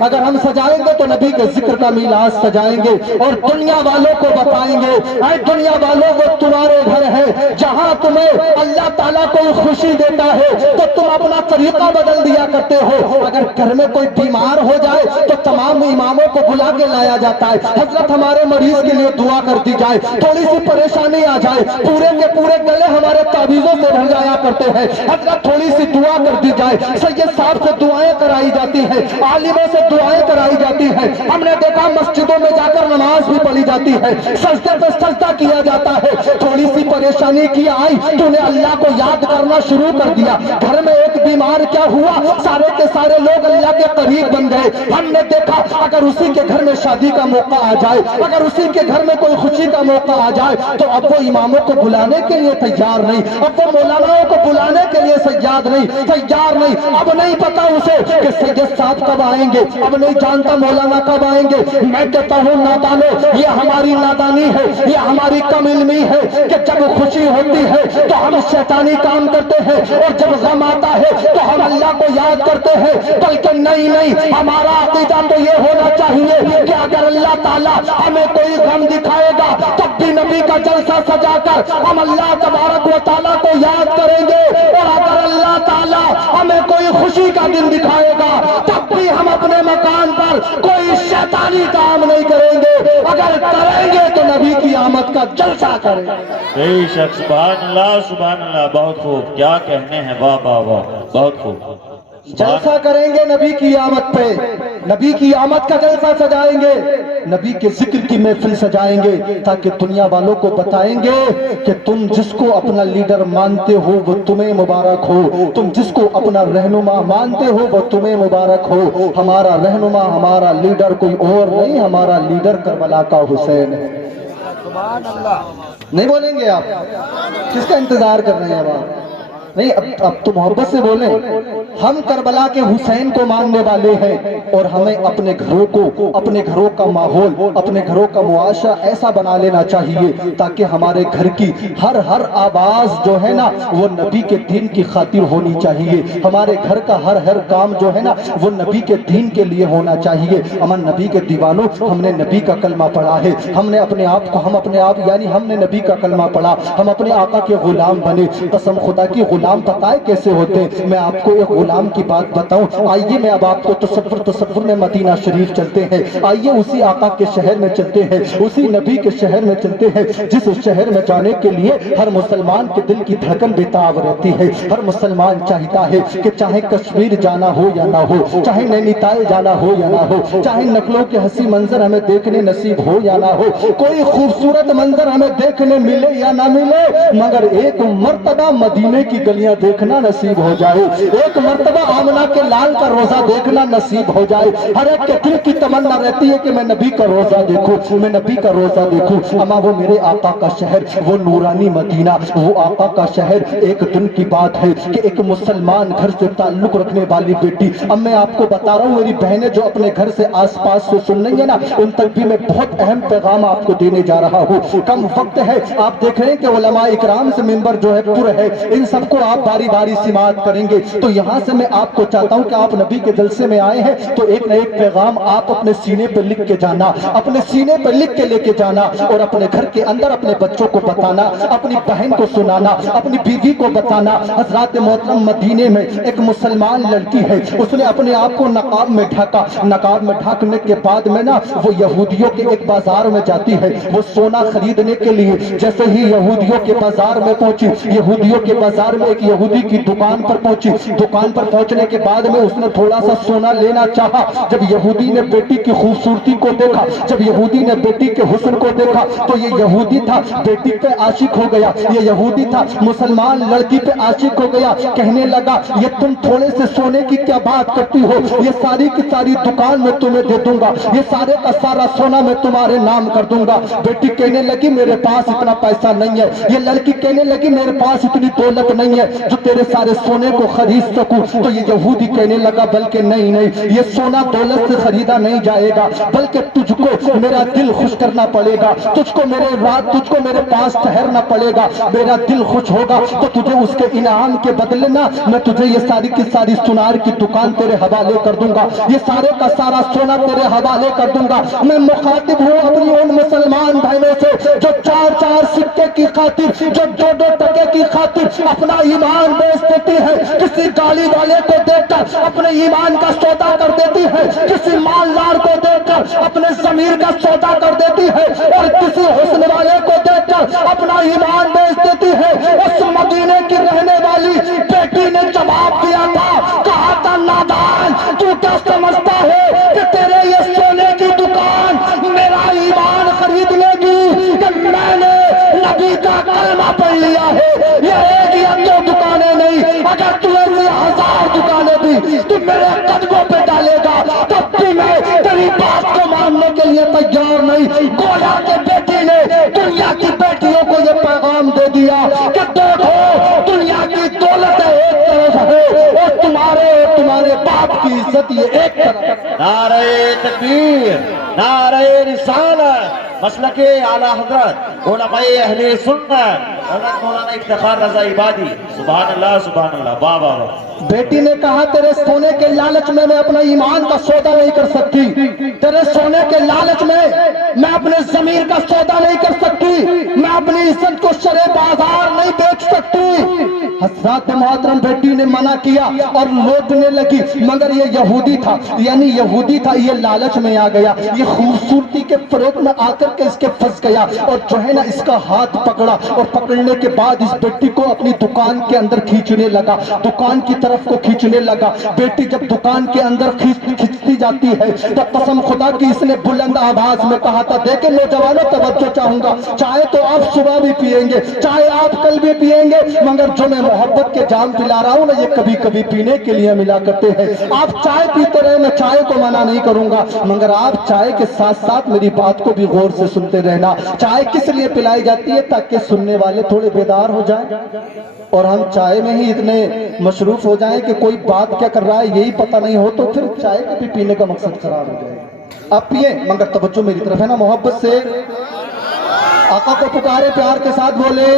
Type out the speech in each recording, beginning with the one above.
اگر ہم سجائیں گے تو نبی کے ذکر کا میلاد سجائیں گے اور دنیا والوں کو بتائیں گے اے دنیا والوں وہ تمہارے گھر ہے جہاں تمہیں اللہ تعالیٰ کوئی خوشی دیتا ہے تو تم اپنا طریقہ بدل دیا کرتے ہو، اگر گھر میں کوئی بیمار ہو جائے تو تمام اماموں کو بلا کے لایا جاتا ہے، حضرت ہمارے مریض کے لیے دعا کر دی جائے، تھوڑی سی پریشانی آ جائے پورے کے پورے گلے ہمارے تعویذوں سے بھر جایا کرتے ہیں، حضرت تھوڑی سی دعا کر دی جائے، سید صاحب سے دعائیں کرائی جاتی ہیں، عالموں سے دعائیں کرائی جاتی ہیں، ہم نے دیکھا مسجدوں میں جا کر نماز بھی پڑھی جاتی ہے، سجدے پہ سجدہ کیا جاتا ہے، تھوڑی سی پریشانی کی آئی تو نے اللہ کو یاد کرنا شروع کر دیا، گھر میں ایک بیمار کیا ہوا سارے کے سارے لوگ اللہ کے قریب بن گئے، ہم نے دیکھا اگر اسی کے گھر میں شادی کا موقع آ جائے، اگر اسی کے گھر میں کوئی خوشی کا موقع آ جائے تو اب وہ اماموں کو بلانے کے لیے تیار نہیں، اب وہ مولاناؤں کو بلانے کے لیے تیار نہیں، اب نہیں پتا اسے کہ سید صاحب کب آئیں گے، اب نہیں جانتا مولانا کب آئیں گے، میں کہتا ہوں نادانو یہ ہماری نادانی ہے، یہ ہماری کم علمی ہے کہ جب خوشی ہوتی ہے تو ہم شیطانی کام کرتے ہیں اور جب غم آتا ہے تو ہم اللہ کو یاد کرتے ہیں، بلکہ نہیں ہمارا عقیدہ تو یہ ہونا چاہیے کہ اگر اللہ تعالیٰ ہمیں کوئی غم دکھائے گا تب بھی نبی کا جلسہ سجا کر ہم اللہ تبارک و تعالیٰ کو یاد کریں گے، اور اگر اللہ تعالیٰ ہمیں کوئی خوشی کا دن دکھائے گا تب بھی ہم اپنے مکان پر کوئی شیطانی کام نہیں کریں گے، اگر کریں گے تو نبی کی آمد کا جلسہ کریں گے۔ بے شک سبحان اللہ، بہت خوب، کیا کہنے ہیں، واہ واہ واہ، بہت خوب، جلسہ کریں گے نبی کی آمد پہ، نبی کی آمد کا جلسہ سجائیں گے، نبی کے ذکر کی محفل سجائیں گے تاکہ دنیا والوں کو بتائیں گے کہ تم جس کو اپنا لیڈر مانتے ہو وہ تمہیں مبارک ہو، تم جس کو اپنا رہنما مانتے ہو وہ تمہیں مبارک ہو، ہمارا رہنما ہمارا لیڈر کوئی اور نہیں، ہمارا لیڈر کربلا کا حسین ہے۔ نہیں بولیں گے آپ؟ کس کا انتظار کر رہے ہیں آپ؟ نہیں اب تو محبت سے بولیں، ہم کربلا کے حسین کو ماننے والے ہیں اور ہمیں اپنے گھروں کو، اپنے گھروں کا ماحول، اپنے گھروں کا معاشرہ ایسا بنا لینا چاہیے تاکہ ہمارے گھر کی ہر آواز جو ہے نا وہ نبی کے دین کی خاطر ہونی چاہیے، ہمارے گھر کا ہر کام جو ہے نا وہ نبی کے دین کے لیے ہونا چاہیے۔ امن نبی کے دیوانوں، ہم نے نبی کا کلمہ پڑھا ہے، ہم نے اپنے آپ کو، ہم اپنے آپ یعنی ہم نے نبی کا کلمہ پڑھا، ہم اپنے آقا کے غلام بنے، قسم خدا کی غلام پتہ ہے کیسے ہوتے ہیں؟ میں آپ کو ایک غلام کی بات بتاؤں، آئیے میں اب آپ کو تصور میں مدینہ شریف چلتے ہیں، آئیے اسی آقا کے شہر میں چلتے ہیں، اسی نبی کے شہر میں چلتے ہیں جس شہر میں جانے کے لیے ہر مسلمان کے دل کی دھڑکن بےتاب رہتی ہے، ہر مسلمان چاہتا ہے کہ چاہے کشمیر جانا ہو یا نہ ہو، چاہے نینی تال جانا ہو یا نہ ہو، چاہے نقلوں کے حسین منظر ہمیں دیکھنے نصیب ہو یا نہ ہو، کوئی خوبصورت منظر ہمیں دیکھنے ملے یا نہ ملے، مگر ایک مرتبہ مدینے کی گلیاں دیکھنا نصیب ہو جائے، ایک مرتبہ آمنہ کے لال کا روزہ دیکھنا نصیب ہو جائے، ہر ایک کے دل کی تمنا رہتی ہے کہ میں نبی کا روزہ دیکھوں، میں نبی کا روزہ دیکھوں، اما وہ میرے آقا کا شہر، وہ نورانی مدینہ، وہ آقا کا شہر، ایک دن کی بات ہے کہ ایک مسلمان گھر سے تعلق رکھنے والی بیٹی، اب میں آپ کو بتا رہا ہوں میری بہنیں جو اپنے گھر سے آس پاس سے سن رہی ہیں نا، ان تک بھی میں بہت اہم پیغام آپ کو دینے جا رہا ہوں، کم وقت ہے، آپ دیکھ رہے ہیں کہ علماء اکرام سے ممبر جو ہے پر ہے، ان سب کو آپ باری باری سماعت کریں گے، تو یہاں سے میں آپ کو چاہتا ہوں کہ آپ نبی کے جلسے میں آئے ہیں تو ایک نہ ایک پیغام آپ اپنے سینے پہ لکھ کے جانا، اپنے سینے پہ لکھ کے لے کے جانا، اور اپنے گھر کے اندر اپنے بچوں کو بتانا، اپنی بہن کو سنانا، اپنی بیوی کو بتانا۔ حضرات محترم، مدینے میں ایک مسلمان لڑکی ہے، اس نے اپنے آپ کو نقاب میں ڈھاکا، نقاب میں ڈھاکنے کے بعد میں نا وہ یہودیوں کے ایک بازار میں جاتی ہے، وہ سونا خریدنے کے لیے، جیسے ہی یہودیوں کے بازار میں پہنچی، یہودیوں کے بازار میں ایک یہودی کی دکان پر پہنچی، دکان پر پہنچنے کے بعد میں اس نے تھوڑا سا سونا لینا چاہا، جب یہودی نے بیٹی کی خوبصورتی کو دیکھا، جب یہودی نے بیٹی کے حسن کو دیکھا تو یہ یہودی تھا بیٹی پہ عاشق ہو گیا، یہ یہودی تھا مسلمان لڑکی پہ عاشق ہو گیا، کہنے لگا یہ تم تھوڑے سے سونے کی کیا بات کرتی ہو، یہ ساری کی ساری دکان میں تمہیں دے دوں گا، یہ سارے کا سارا سونا میں تمہارے نام کر دوں گا۔ بیٹی کہنے لگی میرے پاس اتنا پیسہ نہیں ہے، یہ لڑکی کہنے لگی میرے پاس اتنی دولت نہیں نہیں ہے جو تیرے سارے سونے کو خرید سکوں. تو یہ یہودی کہنے لگا بلکہ نہیں, یہ سونا دولت سے خریدا نہیں جائے گا, بلکہ تجھ کو میرا دل خوش کرنا پڑے گا, تجھ کو میرے پاس ٹھہرنا پڑے گا. میرا دل خوش ہوگا تو تجھے اس کے انعام کے بدلے نا میں تجھے یہ ساری کی ساری سونار کی دکان تیرے حوالے کر دوں گا, یہ سارے کا سارا سونا تیرے حوالے کر دوں گا. میں مخاطب ہوں اپنی ان مسلمان بھائیوں سے جو 4 سکے کی خاطر, جو 2 ٹکے کی خاطر اپنا ایمان بیچ دیتی ہے, کسی گاڑی والے کو دیکھ کر اپنے ایمان کا سودا کر دیتی ہے, کسی مالدار کو دیکھ کر اپنے ضمیر کا سودا کر دیتی ہے, اور کسی حسن والے کو دیکھ کر اپنا ایمان بیچ دیتی ہے. اس مدینے کی رہنے والی بیٹی نے جواب دیا تھا, کہا تھا نادان تو کیا سمجھتا ہے کہ تیرے یہ سونے کی دکان میرا ایمان خرید لے گی, کہ میں نے نبی کا کلمہ پڑھ لیا ہے. یہ ایک یا 2 دکانیں نہیں, اگر تو ایسی 1000 دکانیں بھی تو میرے قدموں پہ ڈالے گا تب بھی میں تیری بات کو ماننے کے لیے تیار نہیں. گویا کے بیٹی نے دنیا کی بیٹیوں کو یہ پیغام دے دیا کہ دیکھو دنیا کی دولت ایک طرف ہے اور تمہارے باپ کی عزت یہ ایک طرف. نعرہ تکبیر, نعرہ رسالت, مسلک اعلی حضرت علماء اہل سنت حضرت مولانا افتخار رضا عبادی. سبحان اللہ, سبحان اللہ, واہ واہ واہ. بیٹی نے کہا تیرے سونے کے لالچ میں اپنا ایمان کا سودا نہیں کر سکتی, تیرے سونے کے لالچ میں اپنے ضمیر کا سودا نہیں کر سکتی, میں اپنی عزت کو شرع بازار نہیں بیچ سکتی. حضرات محترم بیٹی نے منع کیا اور لوٹنے لگی, مگر یہ یہودی تھا, یہ لالچ میں آ گیا, یہ خوبصورتی کے فریب میں آ کر کے اس کے پھنس گیا, اور جو ہے نا اس کا ہاتھ پکڑا, اور پکڑنے کے بعد اس بیٹی کو اپنی دکان کے اندر کھینچنے لگا, دکان کی طرف کو کھینچنے لگا. بیٹی جب دکان کے اندر کھینچتی جاتی ہے تو قسم خدا کی اس نے بلند آواز میں کہا تھا, دیکھیں نوجوانوں توجہ چاہوں گا, چائے تو آپ صبح بھی پیئیں گے, چائے آپ کل بھی پیئیں گے, مگر جو میں محبت کے جام پلا رہا ہوں نا یہ کبھی کبھی پینے کے لیے ملا کرتے ہیں. آپ چائے پیتے رہے, میں چائے کو منع نہیں کروں گا, مگر آپ چائے کے ساتھ ساتھ میری بات کو بھی غور سے سنتے رہنا. چائے کس لیے پلائی جاتی ہے؟ تاکہ سننے والے تھوڑے بیدار ہو جائیں, اور ہم چائے میں ہی اتنے مصروف ہو جائیں کہ کوئی بات کیا کر رہا ہے یہی پتہ نہیں ہو تو پھر چائے کے بھی پینے کا مقصد خراب ہو جائے. آپ پیئیں مگر توجہ میری طرف ہے نا, محبت سے آقا کو پکارے, پیار کے ساتھ بولے.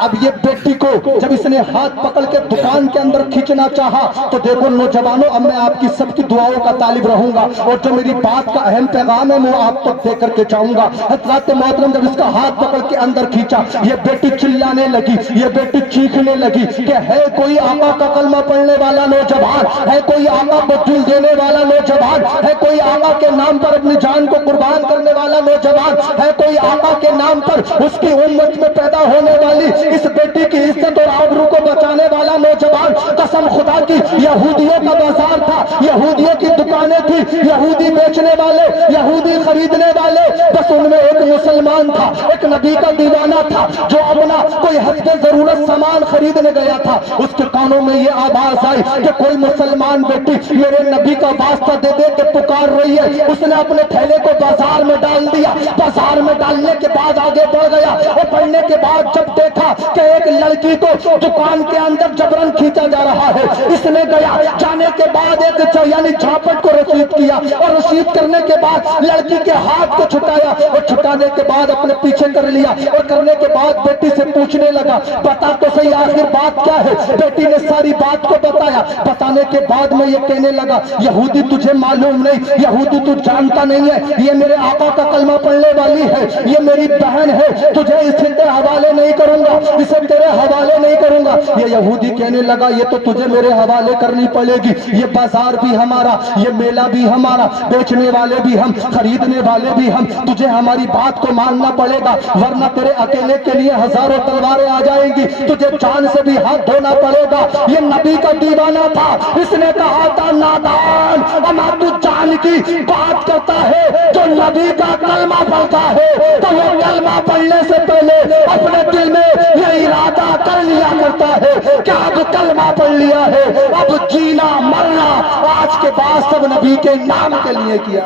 اب یہ بیٹی کو جب اس نے ہاتھ پکڑ کے دکان کے اندر کھینچنا چاہا تو دیکھو نوجوانوں, اب میں آپ کی سب کی دعاؤں کا طالب رہوں گا, اور جو میری بات کا اہم پیغام ہے وہ آپ تک دے کر کے چاہوں گا. حضرات محترم جب اس کا ہاتھ پکڑ کے اندر کھینچا, یہ بیٹی چلانے لگی, یہ بیٹی چیخنے لگی کہ ہے کوئی آقا کا کلمہ پڑھنے والا نوجوان, ہے کوئی آقا کو دل دینے والا نوجوان, ہے کوئی آقا کے نام پر اپنی جان کو قربان کرنے والا نوجوان, ہے کوئی آقا کے نام پر اس کی امت میں پیدا ہونے والی اس بیٹی کی عزت اور آبرو کو بچانے والا نوجوان. قسم خدا کی یہودیوں کا بازار تھا, یہودیوں کی دکانیں تھی, یہودی بیچنے والے, یہودی خریدنے والے, بس ان میں ایک مسلمان تھا, ایک نبی کا دیوانہ تھا جو اپنا کوئی حسب ضرورت سامان خریدنے گیا تھا. اس کے کانوں میں یہ آواز آئی کہ کوئی مسلمان بیٹی میرے نبی کا واسطہ دے دے کے پکار رہی ہے. اس نے اپنے تھیلے کو بازار میں ڈال دیا, بازار میں ڈالنے کے بعد آگے بڑھ گیا, اور بڑھنے کے بعد جب دیکھا کہ ایک لڑکی کو دکان کے اندر جبرن کھینچا جا رہا ہے, اس نے گیا, جانے کے بعد ایک یعنی جھاپٹ کو رسید کیا, اور رسید کرنے کے بعد لڑکی کے ہاتھ کو چھٹایا, اور چھٹانے کے بعد اپنے پیچھے کر لیا, اور کرنے کے بعد بیٹی سے پوچھنے لگا بتا تو صحیح آخر بات کیا ہے. بیٹی نے ساری بات کو بتایا, بتانے کے بعد میں یہ کہنے لگا یہودی تجھے معلوم نہیں, یہودی تو جانتا نہیں ہے, یہ میرے آقا کا کلمہ پڑھنے والی ہے, یہ میری بہن ہے, تجھے اسے کے حوالے نہیں کروں گا, اسے تیرے حوالے نہیں کروں گا. یہ یہودی کہنے لگا یہ تو تجھے میرے حوالے کرنی پڑے گی, یہ بازار بھی ہمارا, یہ میلہ بھی ہمارا, بیچنے والے بھی ہم, خریدنے والے بھی ہم, تجھے ہماری بات کو ماننا پڑے گا, ورنہ تیرے اکیلے کے لیے ہزاروں تلواریں آ جائیں گی, تجھے جان سے بھی ہاتھ دھونا پڑے گا. یہ نبی کا دیوانہ تھا, اس نے کہا تھا نادان, اما تو جان کی بات کرتا ہے, جو نبی کا کلمہ پڑھتا ہے تو وہ کلمہ پڑھنے سے پہلے اپنے دل میں یہ ارادہ کر لیا کرتا ہے کہ اب کلمہ پڑھ لیا ہے, اب جینا مرنا آج کے بعد سب نبی کے نام کے لیے کیا.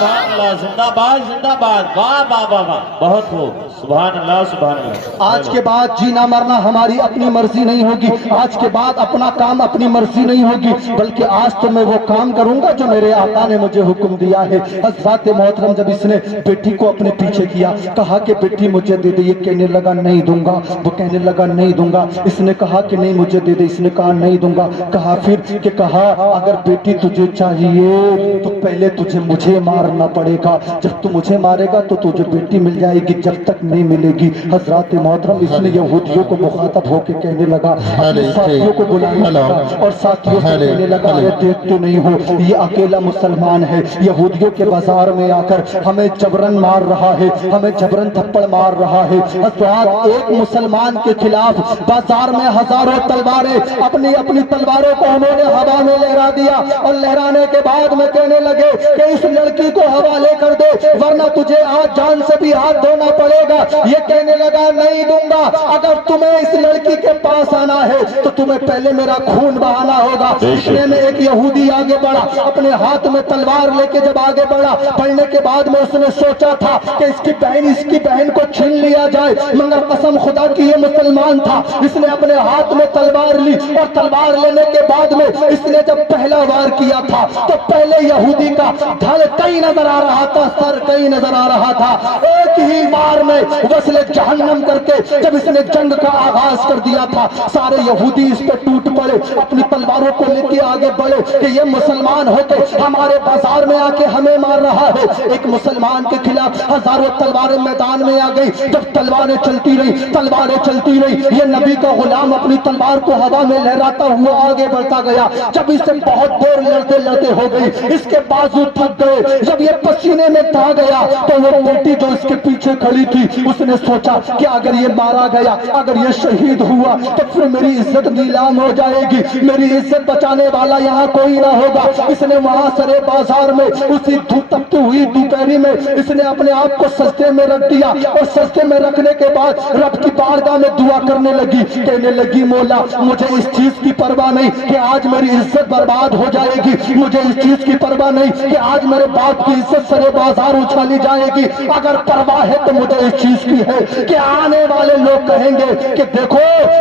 سبحان اللہ، زندہ باد زندہ باد، واہ واہ واہ واہ، بہت خوب، سبحان اللہ سبحان اللہ۔ آج کے بعد جینا مرنا ہماری اپنی مرضی نہیں ہوگی، آج کے بعد اپنا کام اپنی مرضی نہیں ہوگی، بلکہ آج تو میں وہ کام کروں گا جو میرے آقا نے مجھے حکم دیا ہے۔ حضرات محترم، جب اس نے بیٹی کو اپنے پیچھے کیا، کہا کہ بیٹی مجھے دے دے، یہ کہنے لگا نہیں دوں گا، وہ کہنے لگا نہیں دوں گا، اس نے کہا کہ نہیں مجھے دے دے، اس نے کہا نہیں دوں گا، کہا پھر کہ کہا اگر بیٹی تجھے چاہیے تو پہلے تجھے مجھے مارنا پڑے گا، جب تو مجھے مارے گا تو تجھے بیٹی مل جائے گی، جب تک نہیں ملے گی۔ حضرات محترم، اس نے یہودیوں کو مخاطب ہو کے کہنے لگا، اپنے ساتھیوں کو بلانے لگا اور ساتھیوں سے کہنے لگا، ارے دیکھتے نہیں ہو یہ اکیلا مسلمان ہے، یہودیوں کے بازار میں آ کر ہمیں جبرن مار رہا ہے، ہمیں جبرن تھپڑ مار رہا ہے۔ حضرات، ایک مسلمان کے خلاف بازار میں ہزاروں تلواریں، اپنی اپنی تلواروں کو انہوں نے ہوا میں لہرا دیا، اور لہرانے کے بعد میں کہنے لگے کہ اس لڑکی کو حوالے کر دے ورنہ تجھے آج جان سے بھی ہاتھ دھونا پڑے گا۔ یہ کہنے لگا نہیں دوں گا، اگر تمہیں اس لڑکی کے پاس آنا ہے تو تمہیں پہلے میرا خون بہانا ہوگا۔ اتنے میں ایک یہودی آگے بڑھا، اپنے ہاتھ میں تلوار لے کے جب آگے بڑھا، بڑھنے کے بعد میں اس نے سوچا تھا کہ اس کی بہن کو چھین لیا جائے، مگر قسم خدا کی یہ مسلمان تھا، اس نے اپنے ہاتھ میں تلوار لی، اور تلوار لینے کے بعد میں اس نے جب پہلا وار کیا تھا تو پہلے یہودی کا دھڑ کہیں نظر آ رہا تھا، سر کہیں نظر آ رہا تھا، ایک ہی وار میں وصل جہنم کر کے جب اس نے جنگ کا آغاز کر دیا تھا، سارے یہودی اس پہ ٹوٹ پڑے، اپنی تلواروں کو لے کے آگے بڑھے کہ یہ مسلمان ہو کے ہمارے بازار میں آ کے ہمیں مار رہا ہے۔ ایک مسلمان کے خلاف ہزاروں تلواریں میدان میں آ گئی، جب تلواریں چلتی رہی، یہ نبی کا غلام اپنی تلوار کو ہوا میں لہراتا ہوا آگے بڑھتا گیا، جب اس سے بہت دیر لڑتے ہو گئی، اس کے بازو تھک گئے، جب یہ پسینے میں ڈھا گیا تو وہ بیٹی جو اس کے پیچھے کھڑی تھی اس نے سوچا کہ اگر یہ مارا گیا، اگر یہ شہید ہوا تو پھر میری عزت نیلام ہو جائے گی، میری عزت بچانے والا یہاں کوئی نہ ہوگا۔ اس نے وہاں سرے بازار میں اسی تپتی ہوئی دوپہری میں اس نے اپنے آپ کو سجدے میں رکھ دیا، اور سجدے میں رکھنے کے بعد رب کی بارگاہ میں دعا کرنے لگی، کہنے لگی مولا مجھے اس چیز کی پرواہ نہیں کہ آج میری عزت برباد ہو جائے گی، مجھے اس چیز کی پرواہ نہیں کہ آج میرے باپ کی عزت سرے بازار اچھالی جائے گی، اگر پرواہ ہے تو مجھے اس چیز کی ہے کہ آنے والے لوگ کہیں گے کہ دیکھو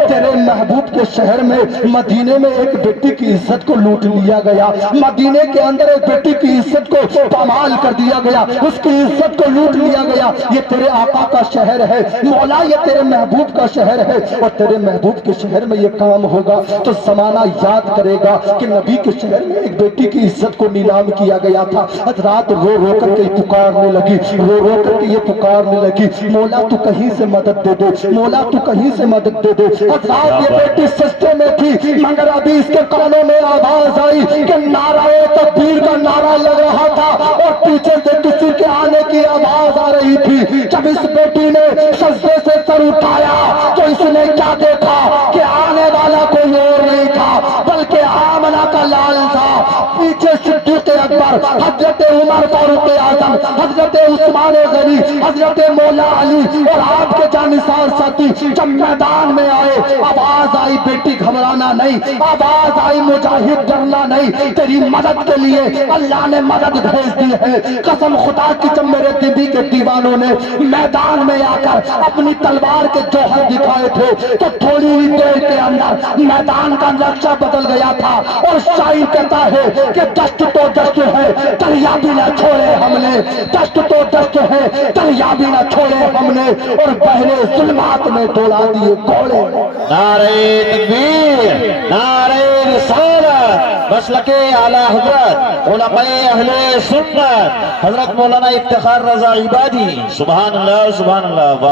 تیرے محبوب کے شہر میں مدینے میں ایک بیٹی کی عزت کو لوٹ لیا گیا، مدینے کے اندر ایک بیٹی کی عزت کو پامال کر دیا گیا، اس کی عزت کو لوٹ لیا گیا، یہ تیرے آقا کا شہر ہے مولا، یہ تیرے محبوب کا شہر ہے، اور تیرے محبوب کے شہر میں یہ کام ہوگا تو زمانہ یاد کرے گا کہ نبی کے شہر میں ایک بیٹی کی عزت کو نیلام کیا گیا تھا۔ حضرات رو کر کے پکارنے لگی، رو کر کے یہ پکارنے لگی، مولا تو کہیں سے مدد دے دے، مولا تو کہیں سے مدد دے دے۔ حضرات یہ بیٹی سجدے میں تھی، مگر ابھی اس کے کانوں میں آواز آئی کہ نعرہ تکبیر کا نعرہ لگ رہا تھا، اور پیچھے سے کسی کے آنے کی آواز آ رہی تھی۔ جب اس بیٹی نے سجدے سے سر اٹھایا تو اس نے کیا دیکھا کہ آنے والا کوئی اور نہیں تھا بلکہ آمنہ کا لال تھا، پیچھے صدیق اکبر، حضرت عمر فاروق اعظم، حضرت عثمان غنی، حضرت مولا علی اور آپ کے جانثار ساتھی جب میدان میں آئے، آواز آئی بیٹی گھبرانا نہیں، آواز آئی مجاہد ڈرنا نہیں، تیری مدد کے لیے اللہ نے مدد بھیج دی ہے۔ قسم خدا کی جب میرے دلی کے دیوانوں نے میدان میں آ کر اپنی تلوار کے جوہر دکھائے تھے تو تھوڑی ہی دیر کے اندر میدان کا نقشہ بدل گیا تھا، اور شاعر کہتا ہے کہ دشت تو دشت ہے دریا بھی نہ چھوڑے ہم نے، دشت تو دشت ہے دریا بھی نہ چھوڑے ہم نے، اور بہرے ظلمات میں دوڑا دیے گھوڑے۔ نعرہ تکبیر، نعرہ رسالت، مسلک اعلی حضرت علماء اہل سنت حضرت مولانا افتخار رضا عبادی، سبحان اللہ سبحان اللہ۔